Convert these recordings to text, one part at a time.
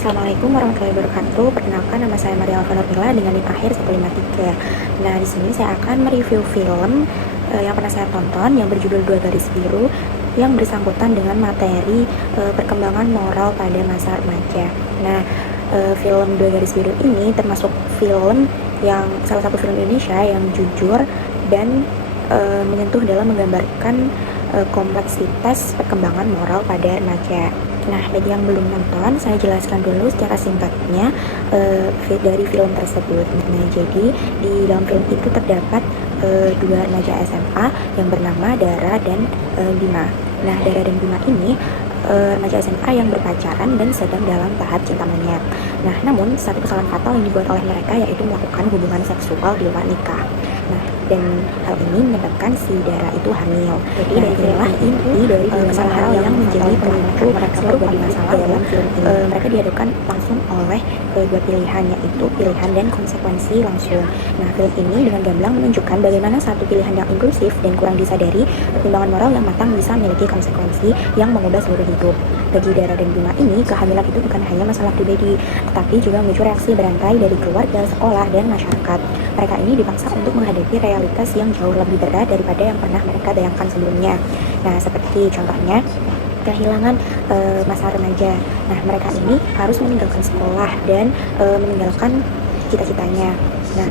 Assalamualaikum warahmatullahi wabarakatuh. Perkenalkan, nama saya Maria Alfa Nurmila dengan NIM akhir 153. Nah, di sini saya akan mereview film yang pernah saya tonton yang berjudul Dua Garis Biru yang bersangkutan dengan materi perkembangan moral pada masa remaja. Nah, film Dua Garis Biru ini termasuk film yang salah satu film Indonesia yang jujur dan menyentuh dalam menggambarkan kompleksitas perkembangan moral pada remaja. Nah, bagi yang belum nonton, saya jelaskan dulu secara singkatnya dari film tersebut. Nah, jadi di dalam film itu terdapat dua remaja SMA yang bernama Dara dan Bima. Nah, Dara dan Bima ini remaja SMA yang berpacaran dan sedang dalam tahap cinta monyet. Nah, namun satu kesalahan fatal yang dibuat oleh mereka yaitu melakukan hubungan seksual di luar nikah. Nah, dan hal ini menyebabkan si Dara itu hamil. Jadi dari inilah inti dari kesalahan yang menjadi pemicu mereka berbuat masalah dalam film ini. Mereka dihadapkan langsung oleh dua pilihan, yaitu pilihan dan konsekuensi langsung. Nah, film ini dengan gamblang menunjukkan bagaimana satu pilihan yang impulsif dan kurang disadari, pertimbangan moral yang matang bisa memiliki konsekuensi yang mengubah seluruh hidup. Bagi Dara dan Bima ini, kehamilan itu bukan hanya masalah pribadi, tetapi juga memicu reaksi berantai dari keluarga, sekolah, dan masyarakat. Mereka ini dipaksa untuk menghadapi realitas yang jauh lebih berat daripada yang pernah mereka bayangkan sebelumnya. Nah, seperti contohnya kehilangan masa remaja. Nah, mereka ini harus meninggalkan sekolah dan meninggalkan cita-citanya. Nah,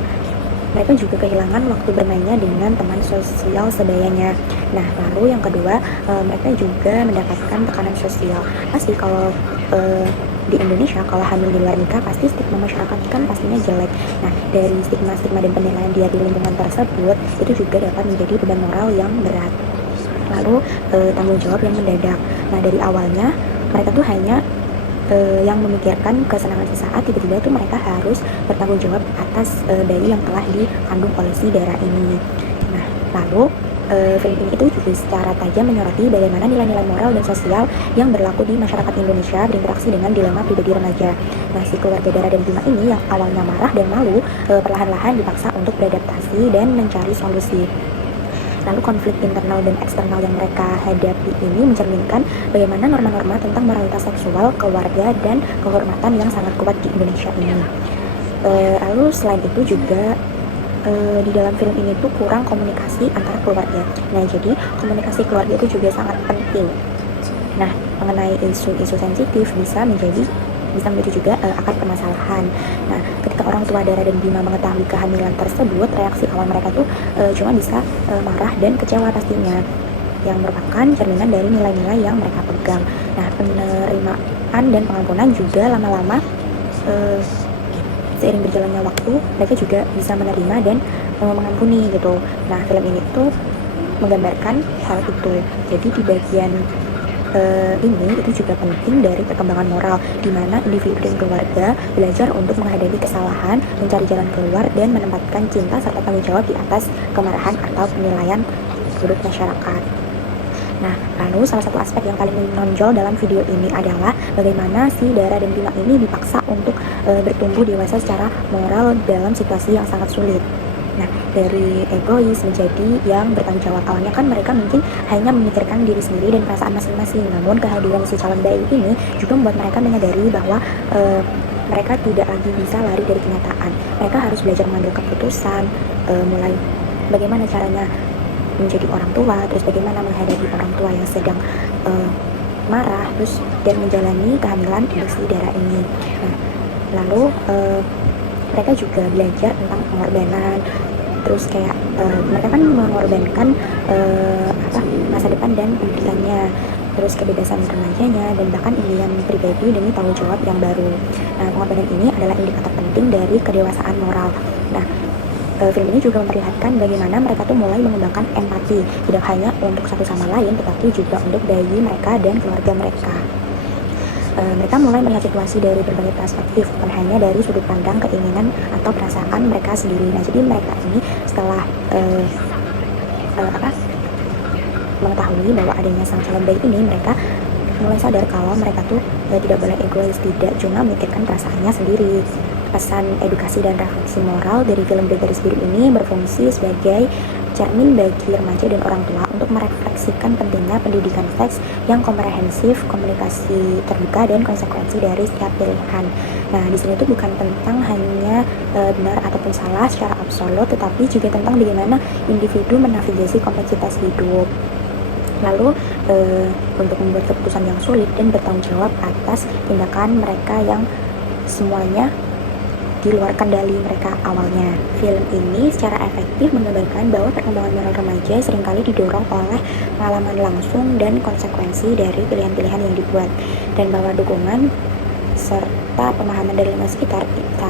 mereka juga kehilangan waktu bermainnya dengan teman sosial sebayanya. Nah, lalu yang kedua, mereka juga mendapatkan tekanan sosial. Pasti kalau di Indonesia, kalau hamil di luar nikah, pasti stigma masyarakat kan pastinya jelek. Nah, dari stigma-stigma dan penilaian dia di lingkungan tersebut, itu juga dapat menjadi beban moral yang berat. Lalu tanggung jawab yang mendadak. Nah, dari awalnya mereka tuh hanya yang memikirkan kesenangan sesaat, tiba-tiba tuh mereka harus bertanggung jawab atas bayi yang telah dikandung oleh si Dara ini. Nah, lalu film ini itu juga secara tajam menyoroti bagaimana nilai-nilai moral dan sosial yang berlaku di masyarakat Indonesia berinteraksi dengan dilema pribadi remaja. Nah, si keluarga Dara dan Bima ini yang awalnya marah dan malu, perlahan-lahan dipaksa untuk beradaptasi dan mencari solusi. Lalu konflik internal dan eksternal yang mereka hadapi ini mencerminkan bagaimana norma-norma tentang moralitas seksual, keluarga, dan kehormatan yang sangat kuat di Indonesia ini. Lalu selain itu juga di dalam film ini tuh kurang komunikasi antara keluarga. Nah, jadi komunikasi keluarga itu juga sangat penting. Nah, mengenai isu-isu sensitif bisa menjadi juga akar permasalahan. Nah, ketika orang tua Dara dan Bima mengetahui kehamilan tersebut, reaksi awal mereka tuh cuma bisa marah dan kecewa pastinya, yang merupakan cerminan dari nilai-nilai yang mereka pegang. Nah, penerimaan dan pengampunan juga lama-lama seiring berjalannya waktu, mereka juga bisa menerima dan mengampuni gitu. Nah, film ini tuh menggambarkan hal itu. Jadi di bagian ini itu juga penting dari perkembangan moral, di mana individu dan keluarga belajar untuk menghadapi kesalahan, mencari jalan keluar, dan menempatkan cinta serta tanggung jawab di atas kemarahan atau penilaian buruk masyarakat. Nah, lalu salah satu aspek yang paling menonjol dalam video ini adalah bagaimana si Dara dan Bima ini dipaksa untuk bertumbuh dewasa secara moral dalam situasi yang sangat sulit. Nah, dari egois menjadi yang bertanggung jawab. Awalnya kan mereka mungkin hanya memikirkan diri sendiri dan perasaan masing-masing. Namun kehadiran si calon bayi ini juga membuat mereka menyadari bahwa mereka tidak lagi bisa lari dari kenyataan. Mereka harus belajar mengambil keputusan, mulai bagaimana caranya menjadi orang tua, terus bagaimana menghadapi orang tua yang sedang marah, terus dan menjalani kehamilan untuk si Dara ini. Nah, lalu mereka juga belajar tentang pengorbanan, terus kayak mereka kan mengorbankan masa depan dan pendidikannya, terus kebebasan remajanya, dan bahkan impian pribadi demi tanggung jawab yang baru. Nah, pengorbanan ini adalah indikator penting dari kedewasaan moral. Nah, film ini juga memperlihatkan bagaimana mereka tuh mulai mengembangkan empati, tidak hanya untuk satu sama lain, tetapi juga untuk bayi mereka dan keluarga mereka. Mereka mulai melihat situasi dari berbagai perspektif, bukan hanya dari sudut pandang, keinginan, atau perasaan mereka sendiri. Nah, jadi mereka ini setelah mengetahui bahwa adanya sang calon bayi ini, mereka mulai sadar kalau mereka tuh tidak boleh egois, tidak cuma memikirkan perasaannya sendiri. Pesan edukasi dan refleksi moral dari film Dua Garis Biru ini berfungsi sebagai cermin bagi remaja dan orang tua untuk merefleksikan pentingnya pendidikan seks yang komprehensif, komunikasi terbuka, dan konsekuensi dari setiap pilihan. Nah, di sini tuh bukan tentang hanya benar ataupun salah secara absolut, tetapi juga tentang bagaimana individu menavigasi kompleksitas hidup. Lalu untuk membuat keputusan yang sulit dan bertanggung jawab atas tindakan mereka yang semuanya di luar kendali mereka awalnya. Film ini secara efektif menggambarkan bahwa perkembangan moral remaja seringkali didorong oleh pengalaman langsung dan konsekuensi dari pilihan-pilihan yang dibuat, dan bahwa dukungan serta pemahaman dari lingkungan sekitar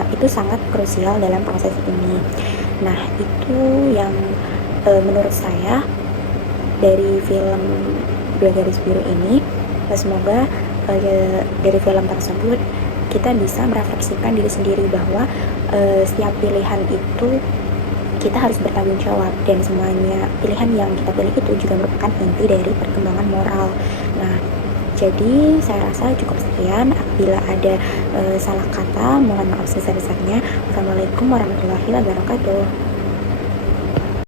itu sangat krusial dalam proses ini. Nah, itu yang menurut saya dari film Dua Garis Biru ini. Semoga dari film tersebut kita bisa merefleksikan diri sendiri bahwa setiap pilihan itu kita harus bertanggung jawab, dan semuanya pilihan yang kita pilih itu juga merupakan inti dari perkembangan moral. Nah, jadi saya rasa cukup sekian. Apabila ada salah kata, mohon maaf sebesar-besarnya. Wassalamualaikum warahmatullahi wabarakatuh.